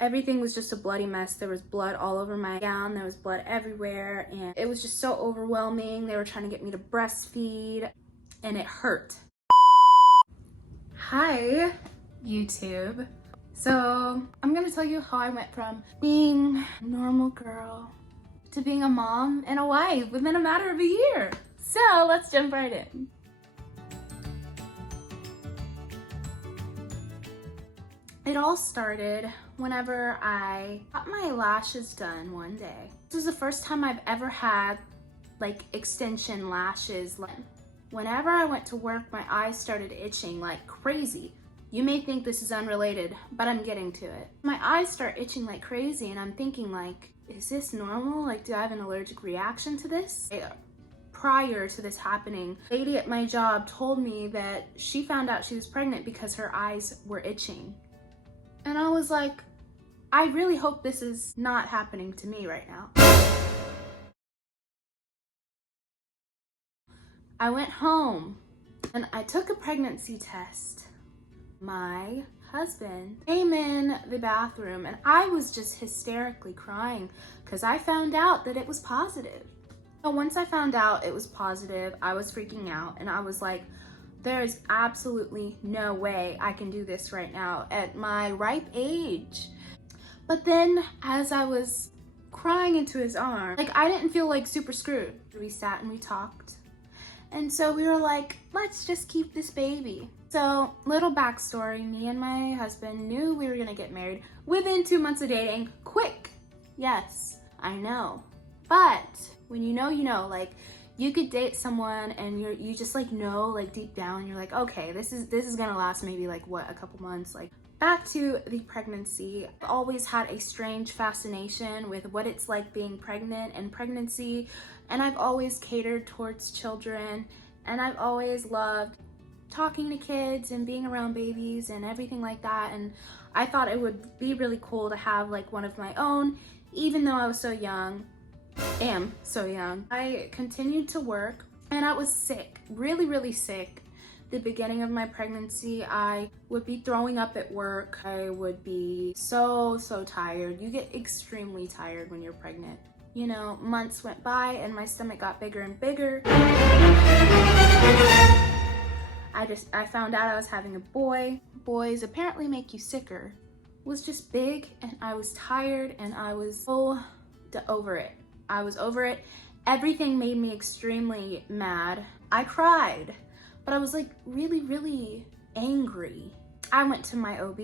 Everything was just a bloody mess. There was blood all over my gown. There was blood everywhere. And it was just so overwhelming. They were trying to get me to breastfeed and it hurt. Hi, YouTube. So I'm gonna tell you how I went from being a normal girl to being a mom and a wife within a matter of a year. So let's jump right in. It all started whenever I got my lashes done one day. This was the first time I've ever had like extension lashes. Whenever I went to work, my eyes started itching like crazy. You may think this is unrelated, but I'm getting to it. My eyes start itching like crazy and I'm thinking like, is this normal? Like, do I have an allergic reaction to this? Prior to this happening, a lady at my job told me that she found out she was pregnant because her eyes were itching. And I was like, I really hope this is not happening to me right now. I went home and I took a pregnancy test. My husband came in the bathroom and I was just hysterically crying because I found out that it was positive. So once I found out it was positive, I was freaking out and I was like, there is absolutely no way I can do this right now at my ripe age. But then as I was crying into his arms, like I didn't feel like super screwed. We sat and we talked. And so we were like, let's just keep this baby. So little backstory, me and my husband knew we were gonna get married within 2 months of dating. Quick. Yes, I know. But when you know, like you could date someone and you just like know, like deep down, you're like, okay, this is gonna last maybe like what, a couple months. Like back to the pregnancy, I've always had a strange fascination with what it's like being pregnant and pregnancy, and I've always catered towards children, and I've always loved talking to kids and being around babies and everything like that. And I thought it would be really cool to have like one of my own, even though I was so young. Am so young. I continued to work and I was sick, really sick. The beginning of my pregnancy, I would be throwing up at work. I would be so tired. You get extremely tired when you're pregnant. You know, months went by and my stomach got bigger and bigger. I found out I was having a boy. Boys apparently make you sicker. It was just big and I was tired and I was so over it. I was over it. Everything made me extremely mad. I cried, but I was like really angry. I went to my OB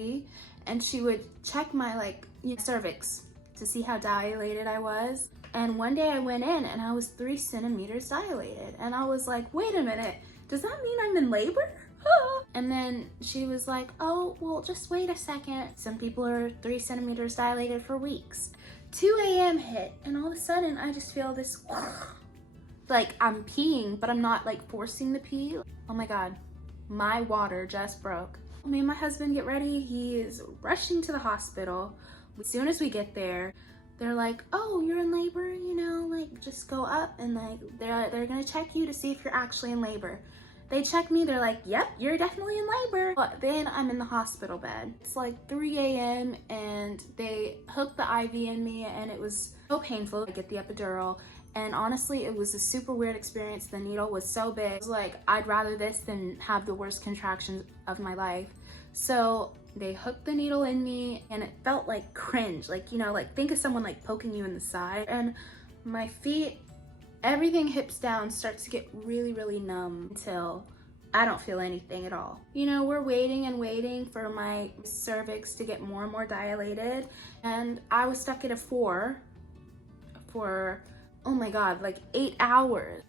and she would check my cervix to see how dilated I was. And one day I went in and I was 3 centimeters dilated. And I was like, wait a minute, does that mean I'm in labor? And then she was like, oh, well, just wait a second. Some people are 3 centimeters dilated for weeks. 2 a.m. hit and all of a sudden I just feel this, like I'm peeing, but I'm not like forcing the pee. Oh my God, my water just broke. Me and my husband get ready. He is rushing to the hospital. As soon as we get there, they're like, oh, you're in labor, you know, like just go up and like they're gonna check you to see if you're actually in labor. They check me, they're like, yep, you're definitely in labor. But then I'm in the hospital bed. It's like 3 a.m. and they hooked the IV in me and it was so painful. I get the epidural and honestly, it was a super weird experience. The needle was so big. I was like, I'd rather this than have the worst contractions of my life. So they hooked the needle in me and it felt like cringe. Like, you know, like think of someone like poking you in the side. And my feet, everything hips down starts to get really numb until I don't feel anything at all. You know, we're waiting and waiting for my cervix to get more and more dilated. And I was stuck at a 4 for, oh my God, like 8 hours.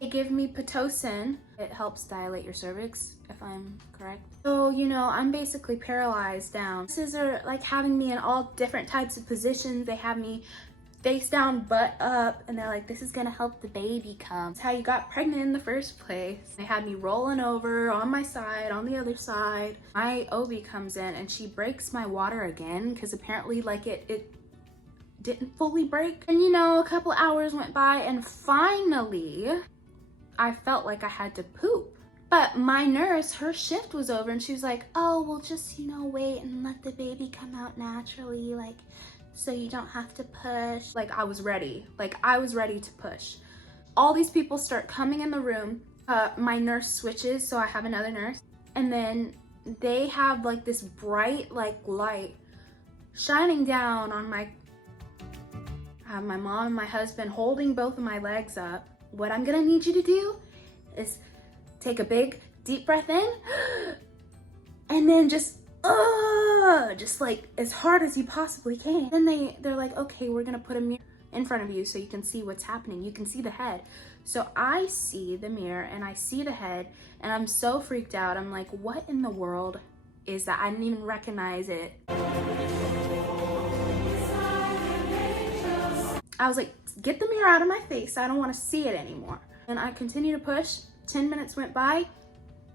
They give me Pitocin. It helps dilate your cervix, if I'm correct. So, you know, I'm basically paralyzed down. Nurses are like having me in all different types of positions. They have me face down, butt up, and they're like, this is gonna help the baby come. It's how you got pregnant in the first place. They had me rolling over on my side, on the other side. My OB comes in and she breaks my water again because apparently like it didn't fully break. And you know, a couple hours went by and finally I felt like I had to poop. But my nurse, her shift was over, and she was like, oh, we'll just, you know, wait and let the baby come out naturally, like, so you don't have to push. Like, I was ready. Like, I was ready to push. All these people start coming in the room. My nurse switches, so I have another nurse. And then they have like this bright like light shining down on my, I have my mom and my husband holding both of my legs up. What I'm gonna need you to do is take a big deep breath in and then just like as hard as you possibly can. Then they're like, okay, we're gonna put a mirror in front of you so you can see what's happening. You can see the head. So I see the mirror and I see the head, and I'm so freaked out. I'm like, what in the world is that? I didn't even recognize it. I was like, get the mirror out of my face. I don't want to see it anymore. And I continue to push. 10 minutes went by.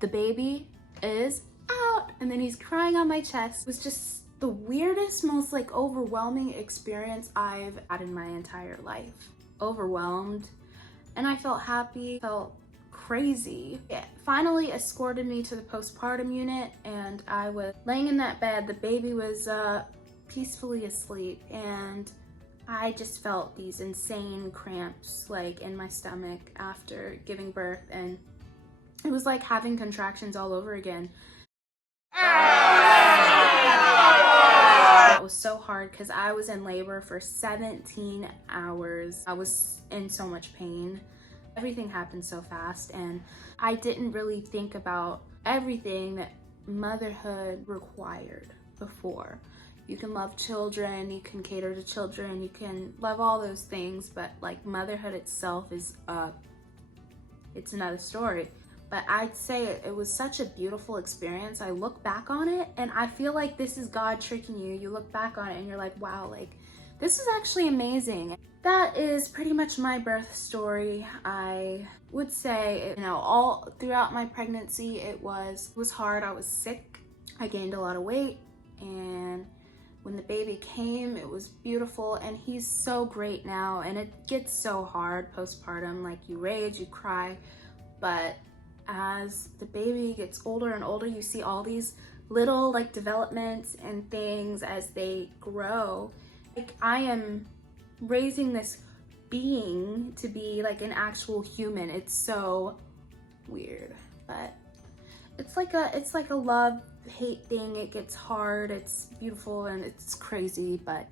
The baby is out, and then he's crying on my chest. It was just the weirdest, most like overwhelming experience I've had in my entire life. Overwhelmed, and I felt happy, felt crazy. It finally escorted me to the postpartum unit, and I was laying in that bed. The baby was peacefully asleep, and I just felt these insane cramps like in my stomach after giving birth, and it was like having contractions all over again. It was so hard because I was in labor for 17 hours. I was in so much pain. Everything happened so fast, and I didn't really think about everything that motherhood required before. You can love children, you can cater to children, you can love all those things, but like motherhood itself is it's another story. But I'd say it was such a beautiful experience. I look back on it and I feel like this is God tricking you. You look back on it and you're like, wow, like this is actually amazing. That is pretty much my birth story. I would say, you know, all throughout my pregnancy, it was hard. I was sick. I gained a lot of weight, and when the baby came, it was beautiful, and he's so great now. And it gets so hard postpartum, like you rage, you cry, but as the baby gets older and older, you see all these little like developments and things as they grow. Like I am raising this being to be like an actual human. It's so weird, but it's like a love-hate thing. It gets hard, it's beautiful, and it's crazy, but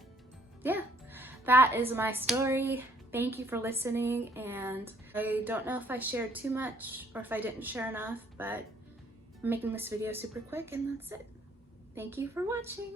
yeah, that is my story. Thank you for listening, and I don't know if I shared too much or if I didn't share enough, but I'm making this video super quick, and that's it. Thank you for watching.